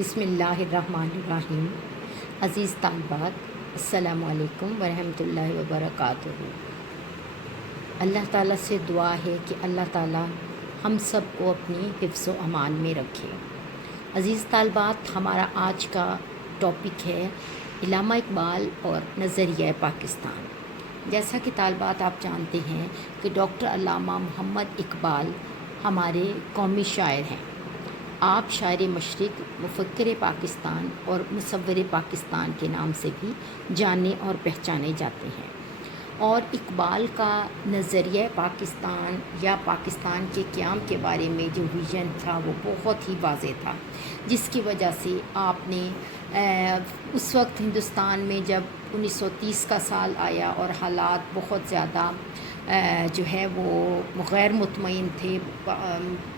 بسم اللہ الرحمن الرحیم۔ عزیز طالبات، السلام علیکم ورحمۃ اللہ وبرکاتہ۔ اللہ تعالیٰ سے دعا ہے کہ اللہ تعالیٰ ہم سب کو اپنی حفظ و امان میں رکھے۔ عزیز طالبات، ہمارا آج کا ٹاپک ہے علامہ اقبال اور نظریہ پاکستان۔ جیسا کہ طالبات آپ جانتے ہیں کہ ڈاکٹر علامہ محمد اقبال ہمارے قومی شاعر ہیں۔ آپ شاعر مشرق، مفکر پاکستان اور مصور پاکستان کے نام سے بھی جانے اور پہچانے جاتے ہیں، اور اقبال کا نظریہ پاکستان یا پاکستان کے قیام کے بارے میں جو ویژن تھا وہ بہت ہی واضح تھا، جس کی وجہ سے آپ نے اس وقت ہندوستان میں جب 1930 کا سال آیا اور حالات بہت زیادہ جو ہے وہ غیر مطمئن تھے،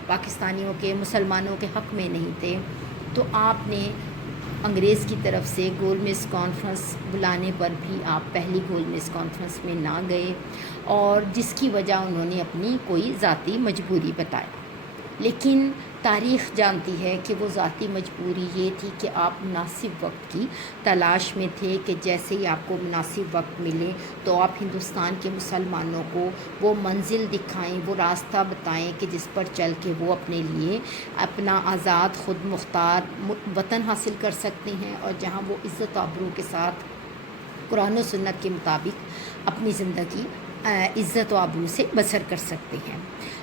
پاکستانیوں کے، مسلمانوں کے حق میں نہیں تھے، تو آپ نے انگریز کی طرف سے گول میز کانفرنس بلانے پر بھی آپ پہلی گول میز کانفرنس میں نہ گئے، اور جس کی وجہ انہوں نے اپنی کوئی ذاتی مجبوری بتائی۔ لیکن تاریخ جانتی ہے کہ وہ ذاتی مجبوری یہ تھی کہ آپ مناسب وقت کی تلاش میں تھے، کہ جیسے ہی آپ کو مناسب وقت ملے تو آپ ہندوستان کے مسلمانوں کو وہ منزل دکھائیں، وہ راستہ بتائیں کہ جس پر چل کے وہ اپنے لیے اپنا آزاد خود مختار وطن حاصل کر سکتے ہیں، اور جہاں وہ عزت و آبرو کے ساتھ قرآن و سنت کے مطابق اپنی زندگی عزت و آبرو سے بسر کر سکتے ہیں۔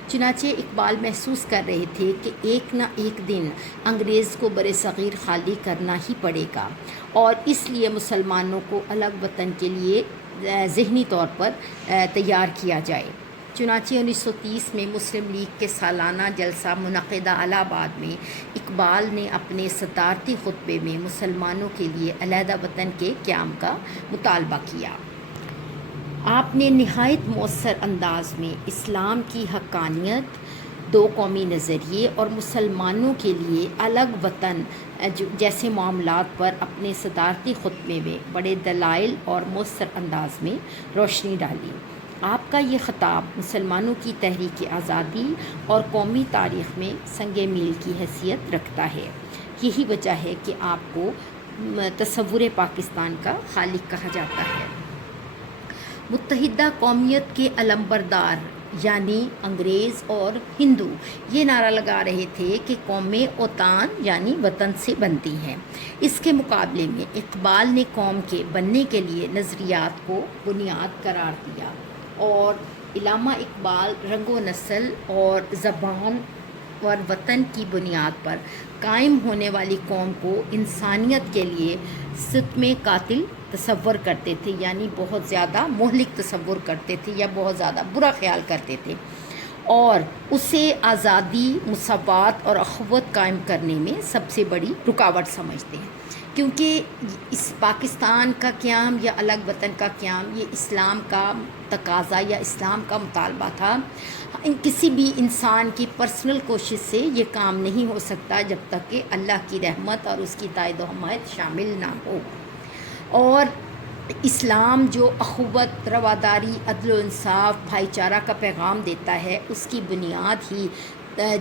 چنانچہ اقبال محسوس کر رہے تھے کہ ایک نہ ایک دن انگریز کو بر صغیر خالی کرنا ہی پڑے گا، اور اس لیے مسلمانوں کو الگ وطن کے لیے ذہنی طور پر تیار کیا جائے۔ چنانچہ 1930 میں مسلم لیگ کے سالانہ جلسہ منعقدہ الہ آباد میں اقبال نے اپنے صدارتی خطبے میں مسلمانوں کے لیے علیحدہ وطن کے قیام کا مطالبہ کیا۔ آپ نے نہایت مؤثر انداز میں اسلام کی حقانیت، دو قومی نظریے اور مسلمانوں کے لیے الگ وطن جیسے معاملات پر اپنے صدارتی خطبے میں بڑے دلائل اور مؤثر انداز میں روشنی ڈالی۔ آپ کا یہ خطاب مسلمانوں کی تحریک آزادی اور قومی تاریخ میں سنگ میل کی حیثیت رکھتا ہے۔ یہی وجہ ہے کہ آپ کو تصور پاکستان کا خالق کہا جاتا ہے۔ متحدہ قومیت کے علمبردار یعنی انگریز اور ہندو یہ نعرہ لگا رہے تھے کہ قومیں اوطان یعنی وطن سے بنتی ہیں۔ اس کے مقابلے میں اقبال نے قوم کے بننے کے لیے نظریات کو بنیاد قرار دیا، اور علامہ اقبال رنگ و نسل اور زبان اور وطن کی بنیاد پر قائم ہونے والی قوم کو انسانیت کے لیے ستم قاتل تصور کرتے تھے، یعنی بہت زیادہ مہلک تصور کرتے تھے یا بہت زیادہ برا خیال کرتے تھے، اور اسے آزادی، مساوات اور اخوت قائم کرنے میں سب سے بڑی رکاوٹ سمجھتے ہیں، کیونکہ اس پاکستان کا قیام یا الگ وطن کا قیام یہ اسلام کا تقاضا یا اسلام کا مطالبہ تھا۔ کسی بھی انسان کی پرسنل کوشش سے یہ کام نہیں ہو سکتا جب تک کہ اللہ کی رحمت اور اس کی تائید و حمایت شامل نہ ہو، اور اسلام جو اخوت، رواداری، عدل و انصاف، بھائی چارہ کا پیغام دیتا ہے، اس کی بنیاد ہی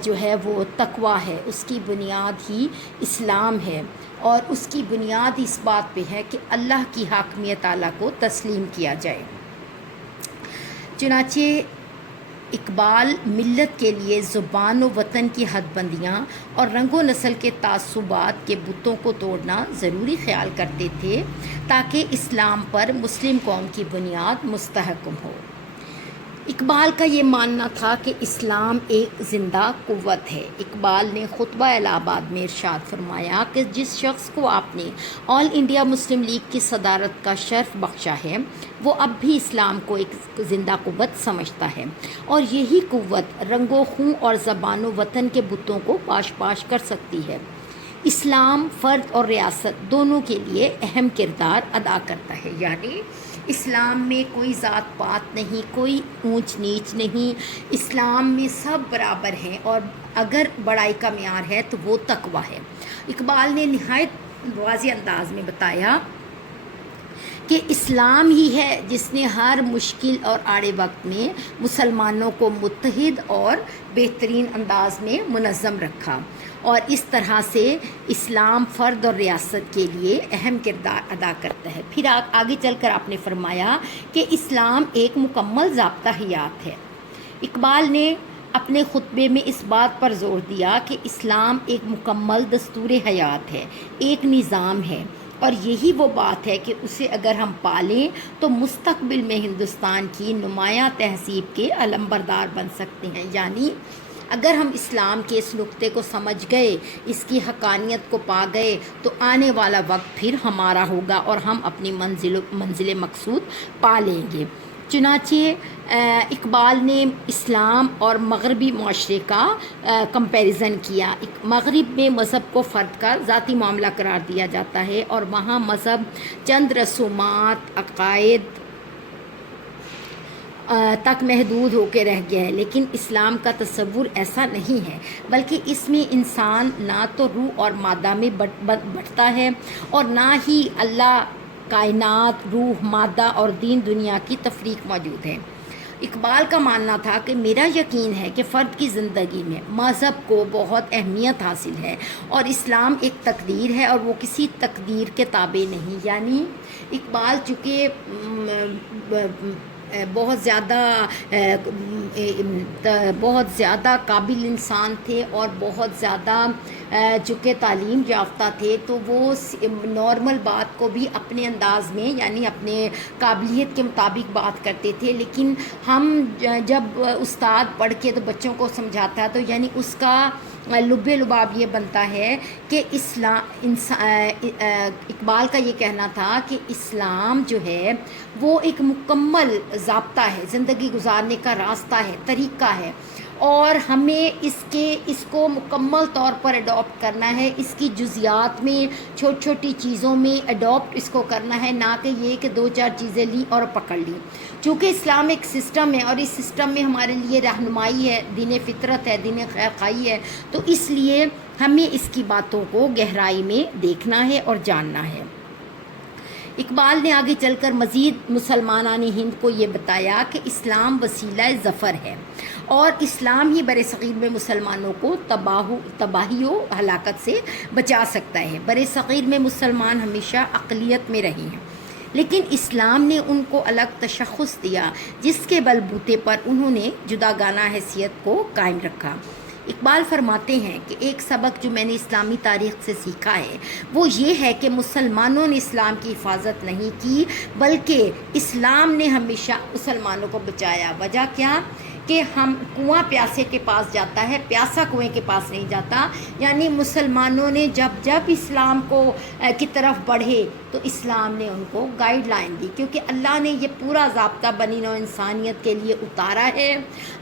جو ہے وہ تقویٰ ہے، اس کی بنیاد ہی اسلام ہے، اور اس کی بنیاد اس بات پہ ہے کہ اللہ کی حاکمیت اعلیٰ کو تسلیم کیا جائے۔ چنانچہ اقبال ملت کے لیے زبان و وطن کی حد بندیاں اور رنگ و نسل کے تعصبات کے بتوں کو توڑنا ضروری خیال کرتے تھے، تاکہ اسلام پر مسلم قوم کی بنیاد مستحکم ہو۔ اقبال کا یہ ماننا تھا کہ اسلام ایک زندہ قوت ہے۔ اقبال نے خطبہ الہ آباد میں ارشاد فرمایا کہ جس شخص کو آپ نے آل انڈیا مسلم لیگ کی صدارت کا شرف بخشا ہے، وہ اب بھی اسلام کو ایک زندہ قوت سمجھتا ہے، اور یہی قوت رنگ و خوں اور زبان و وطن کے بتوں کو پاش پاش کر سکتی ہے۔ اسلام فرد اور ریاست دونوں کے لیے اہم کردار ادا کرتا ہے، یعنی اسلام میں کوئی ذات پات نہیں، کوئی اونچ نیچ نہیں، اسلام میں سب برابر ہیں، اور اگر بڑائی کا معیار ہے تو وہ تقویٰ ہے۔ اقبال نے نہایت واضح انداز میں بتایا کہ اسلام ہی ہے جس نے ہر مشکل اور آڑے وقت میں مسلمانوں کو متحد اور بہترین انداز میں منظم رکھا، اور اس طرح سے اسلام فرد اور ریاست کے لیے اہم کردار ادا کرتا ہے۔ پھر آگے چل کر آپ نے فرمایا کہ اسلام ایک مکمل ضابطہ حیات ہے۔ اقبال نے اپنے خطبے میں اس بات پر زور دیا کہ اسلام ایک مکمل دستور حیات ہے، ایک نظام ہے، اور یہی وہ بات ہے کہ اسے اگر ہم پالیں تو مستقبل میں ہندوستان کی نمایاں تہذیب کے علمبردار بن سکتے ہیں۔ یعنی اگر ہم اسلام کے اس نقطے کو سمجھ گئے، اس کی حقانیت کو پا گئے، تو آنے والا وقت پھر ہمارا ہوگا اور ہم اپنی منزل مقصود پا لیں گے۔ چنانچہ اقبال نے اسلام اور مغربی معاشرے کا کمپیریزن کیا۔ مغرب میں مذہب کو فرد کا ذاتی معاملہ قرار دیا جاتا ہے اور وہاں مذہب چند رسومات، عقائد تک محدود ہو کے رہ گیا ہے، لیکن اسلام کا تصور ایسا نہیں ہے، بلکہ اس میں انسان نہ تو روح اور مادہ میں بٹتا ہے اور نہ ہی اللہ، کائنات، روح، مادہ اور دین دنیا کی تفریق موجود ہے۔ اقبال کا ماننا تھا کہ میرا یقین ہے کہ فرد کی زندگی میں مذہب کو بہت اہمیت حاصل ہے اور اسلام ایک تقدیر ہے اور وہ کسی تقدیر کے تابع نہیں۔ یعنی اقبال چونکہ بہت زیادہ قابل انسان تھے اور بہت زیادہ چونکہ تعلیم یافتہ تھے، تو وہ نارمل بات کو بھی اپنے انداز میں یعنی اپنے قابلیت کے مطابق بات کرتے تھے، لیکن ہم جب استاد پڑھ کے تو بچوں کو سمجھاتا ہے تو یعنی اس کا لب لباب یہ بنتا ہے کہ اقبال کا یہ کہنا تھا کہ اسلام جو ہے وہ ایک مکمل ضابطہ ہے، زندگی گزارنے کا راستہ ہے، طریقہ ہے، اور ہمیں اس کو مکمل طور پر اڈاپٹ کرنا ہے، اس کی جزیات میں چھوٹی چھوٹی چیزوں میں اڈاپٹ اس کو کرنا ہے، نہ کہ یہ کہ دو چار چیزیں لیں اور پکڑ لیں۔ چونکہ اسلام ایک سسٹم ہے اور اس سسٹم میں ہمارے لیے رہنمائی ہے، دین فطرت ہے، دین خیر خواہی ہے، تو اس لیے ہمیں اس کی باتوں کو گہرائی میں دیکھنا ہے اور جاننا ہے۔ اقبال نے آگے چل کر مزید مسلمانان ہند کو یہ بتایا کہ اسلام وسیلہ ظفر ہے اور اسلام ہی برصغیر میں مسلمانوں کو تباہی و ہلاکت سے بچا سکتا ہے۔ برصغیر میں مسلمان ہمیشہ اقلیت میں رہے ہیں، لیکن اسلام نے ان کو الگ تشخص دیا جس کے بلبوتے پر انہوں نے جداگانہ حیثیت کو قائم رکھا۔ اقبال فرماتے ہیں کہ ایک سبق جو میں نے اسلامی تاریخ سے سیکھا ہے وہ یہ ہے کہ مسلمانوں نے اسلام کی حفاظت نہیں کی، بلکہ اسلام نے ہمیشہ مسلمانوں کو بچایا۔ وجہ کیا؟ کہ ہم کنواں پیاسے کے پاس جاتا ہے، پیاسا کنویں کے پاس نہیں جاتا۔ یعنی مسلمانوں نے جب اسلام کی طرف بڑھے تو اسلام نے ان کو گائیڈ لائن دی، کیونکہ اللہ نے یہ پورا ضابطہ بنی نوع انسانیت کے لیے اتارا ہے۔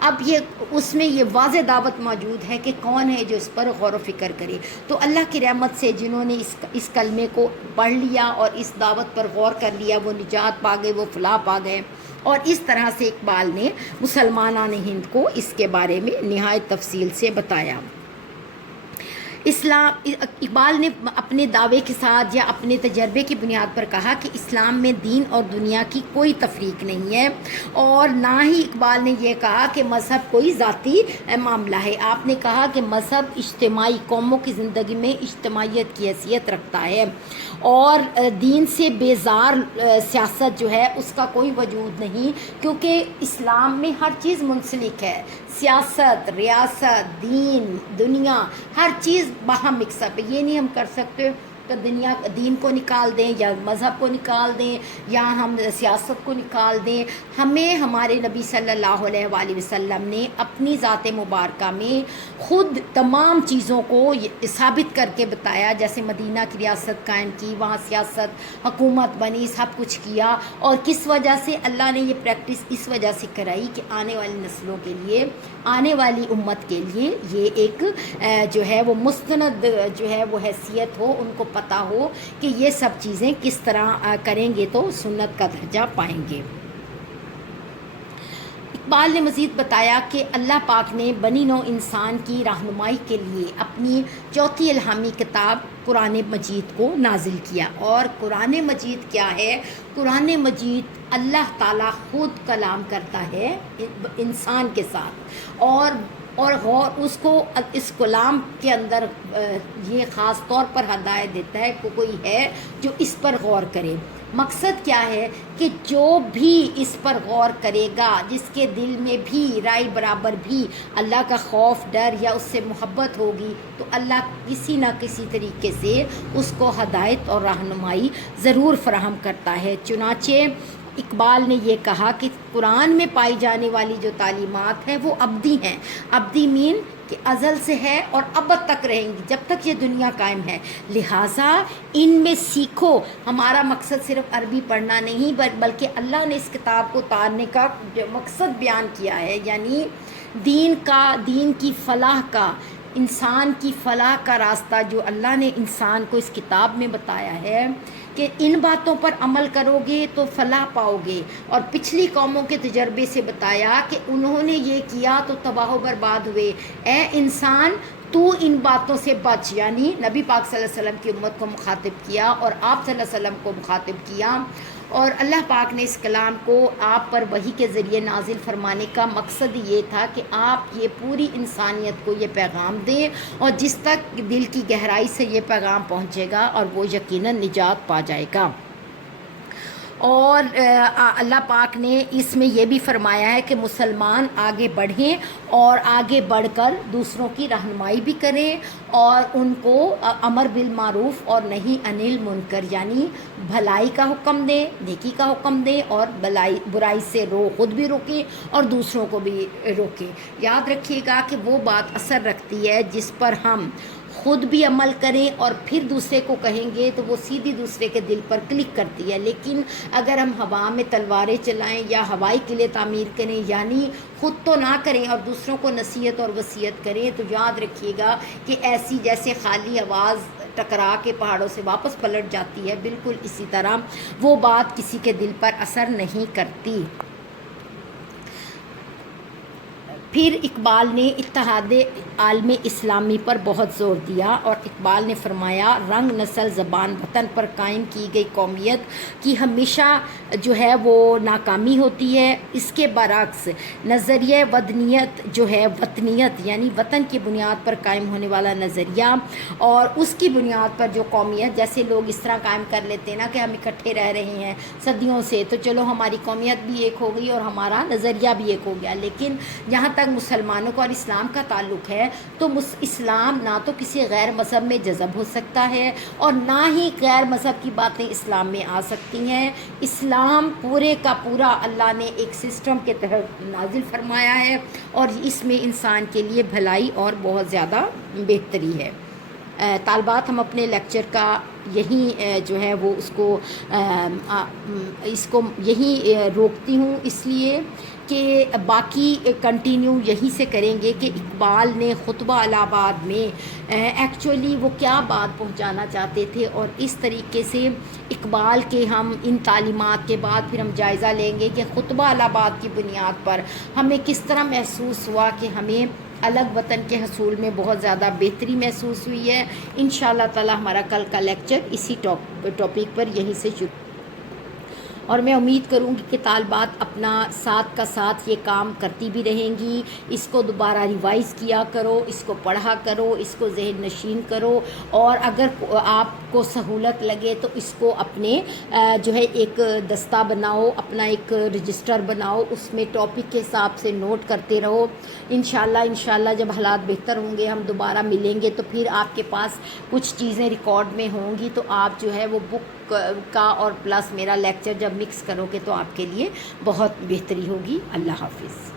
اب اس میں یہ واضح دعوت موجود ہے کہ کون ہے جو اس پر غور و فکر کرے۔ تو اللہ کی رحمت سے جنہوں نے اس کلمے کو پڑھ لیا اور اس دعوت پر غور کر لیا، وہ نجات پا گئے، وہ فلاح پا گئے۔ اور اس طرح سے اقبال نے مسلمانان ہند کو اس کے بارے میں نہایت تفصیل سے بتایا۔ اقبال نے اپنے دعوے کے ساتھ یا اپنے تجربے کی بنیاد پر کہا کہ اسلام میں دین اور دنیا کی کوئی تفریق نہیں ہے، اور نہ ہی اقبال نے یہ کہا کہ مذہب کوئی ذاتی معاملہ ہے۔ آپ نے کہا کہ مذہب اجتماعی قوموں کی زندگی میں اجتماعیت کی حیثیت رکھتا ہے، اور دین سے بیزار سیاست جو ہے اس کا کوئی وجود نہیں، کیونکہ اسلام میں ہر چیز منسلک ہے، سیاست، ریاست، دین، دنیا، ہر چیز باہم مکس اپ ہے۔ یہ نہیں ہم کر سکتے کہ دین کو نکال دیں یا مذہب کو نکال دیں یا ہم سیاست کو نکال دیں۔ ہمیں ہمارے نبی صلی اللہ علیہ وآلہ وسلم نے اپنی ذات مبارکہ میں خود تمام چیزوں کو ثابت کر کے بتایا، جیسے مدینہ کی ریاست قائم کی، وہاں سیاست، حکومت بنی، سب کچھ کیا، اور کس وجہ سے اللہ نے یہ پریکٹس اس وجہ سے کرائی کہ آنے والی نسلوں کے لیے، آنے والی امت کے لیے یہ ایک جو ہے وہ مستند جو ہے وہ حیثیت ہو، ان کو پتہ ہو کہ یہ سب چیزیں کس طرح کریں گے تو سنت کا درجہ پائیں گے۔ اقبال نے مزید بتایا کہ اللہ پاک نے بنی نوع انسان کی رہنمائی کے لیے اپنی چوتھی الہامی کتاب قرآن مجید کو نازل کیا. اور قرآن مجید کیا ہے؟ قرآن مجید اللہ تعالیٰ خود کلام کرتا ہے انسان کے ساتھ، اور غور اس کلام کے اندر یہ خاص طور پر ہدایت دیتا ہے کہ کوئی ہے جو اس پر غور کرے. مقصد کیا ہے کہ جو بھی اس پر غور کرے گا، جس کے دل میں بھی رائے برابر بھی اللہ کا خوف، ڈر یا اس سے محبت ہوگی، تو اللہ کسی نہ کسی طریقے سے اس کو ہدایت اور رہنمائی ضرور فراہم کرتا ہے. چنانچہ اقبال نے یہ کہا کہ قرآن میں پائی جانے والی جو تعلیمات ہیں وہ ابدی ہیں. ابدی مین کہ ازل سے ہے اور ابد تک رہیں گی، جب تک یہ دنیا قائم ہے. لہٰذا ان میں سیکھو. ہمارا مقصد صرف عربی پڑھنا نہیں بلکہ اللہ نے اس کتاب کو اتارنے کا جو مقصد بیان کیا ہے، یعنی دین کی فلاح کا، انسان کی فلاح کا راستہ جو اللہ نے انسان کو اس کتاب میں بتایا ہے کہ ان باتوں پر عمل کرو گے تو فلاح پاؤ گے. اور پچھلی قوموں کے تجربے سے بتایا کہ انہوں نے یہ کیا تو تباہ و برباد ہوئے. اے انسان تو ان باتوں سے بچ، یعنی نبی پاک صلی اللہ علیہ وسلم کی امت کو مخاطب کیا اور آپ صلی اللہ علیہ وسلم کو مخاطب کیا. اور اللہ پاک نے اس کلام کو آپ پر وحی کے ذریعے نازل فرمانے کا مقصد یہ تھا کہ آپ یہ پوری انسانیت کو یہ پیغام دیں، اور جس تک دل کی گہرائی سے یہ پیغام پہنچے گا اور وہ یقیناً نجات پا جائے گا. اور اللہ پاک نے اس میں یہ بھی فرمایا ہے کہ مسلمان آگے بڑھیں اور آگے بڑھ کر دوسروں کی رہنمائی بھی کریں اور ان کو امر بالمعروف اور نہیں انل منکر، یعنی بھلائی کا حکم دیں، نیکی کا حکم دیں، اور برائی سے خود بھی روکیں اور دوسروں کو بھی روکیں. یاد رکھیے گا کہ وہ بات اثر رکھتی ہے جس پر ہم خود بھی عمل کریں اور پھر دوسرے کو کہیں گے تو وہ سیدھی دوسرے کے دل پر کلک کرتی ہے. لیکن اگر ہم ہوا میں تلواریں چلائیں یا ہوائی قلعے تعمیر کریں، یعنی خود تو نہ کریں اور دوسروں کو نصیحت اور وصیت کریں، تو یاد رکھیے گا کہ ایسی جیسے خالی آواز ٹکرا کے پہاڑوں سے واپس پلٹ جاتی ہے، بالکل اسی طرح وہ بات کسی کے دل پر اثر نہیں کرتی. پھر اقبال نے اتحاد عالم اسلامی پر بہت زور دیا، اور اقبال نے فرمایا رنگ، نسل، زبان، وطن پر قائم کی گئی قومیت کی ہمیشہ جو ہے وہ ناکامی ہوتی ہے. اس کے برعکس نظریہ ودنیت جو ہے، وطنیت یعنی وطن کی بنیاد پر قائم ہونے والا نظریہ، اور اس کی بنیاد پر جو قومیت، جیسے لوگ اس طرح قائم کر لیتے ہیں نا کہ ہم اکٹھے رہ رہے ہیں صدیوں سے، تو چلو ہماری قومیت بھی ایک ہو گئی اور ہمارا نظریہ بھی ایک ہو گیا. لیکن جہاں تک مسلمانوں کو اور اسلام کا تعلق ہے تو اسلام نہ تو کسی غیر مذہب میں جذب ہو سکتا ہے اور نہ ہی غیر مذہب کی باتیں اسلام میں آ سکتی ہیں. اسلام پورے کا پورا اللہ نے ایک سسٹم کے تحت نازل فرمایا ہے، اور اس میں انسان کے لیے بھلائی اور بہت زیادہ بہتری ہے. طالبات، ہم اپنے لیکچر کا یہیں جو ہے وہ اس کو یہیں روکتی ہوں، اس لیے کہ باقی کنٹینیو یہیں سے کریں گے کہ اقبال نے خطبہ الہ آباد میں ایکچولی وہ کیا بات پہنچانا چاہتے تھے، اور اس طریقے سے اقبال کے ہم ان تعلیمات کے بعد پھر ہم جائزہ لیں گے کہ خطبہ الہ آباد کی بنیاد پر ہمیں کس طرح محسوس ہوا کہ ہمیں الگ وطن کے حصول میں بہت زیادہ بہتری محسوس ہوئی ہے. انشاءاللہ تعالی ہمارا کل کا لیکچر اسی ٹاپک پر یہیں سے شروع، اور میں امید کروں گی کہ طالبات اپنا ساتھ کا ساتھ یہ کام کرتی بھی رہیں گی. اس کو دوبارہ ریوائز کیا کرو، اس کو پڑھا کرو، اس کو ذہن نشین کرو، اور اگر آپ کو سہولت لگے تو اس کو اپنے جو ہے ایک دستہ بناؤ، اپنا ایک رجسٹر بناؤ، اس میں ٹاپک کے حساب سے نوٹ کرتے رہو. انشاءاللہ جب حالات بہتر ہوں گے، ہم دوبارہ ملیں گے، تو پھر آپ کے پاس کچھ چیزیں ریکارڈ میں ہوں گی، تو آپ جو ہے وہ بک کا اور پلس میرا لیکچر جب مکس کرو گے تو آپ کے لیے بہت بہتری ہوگی. اللہ حافظ.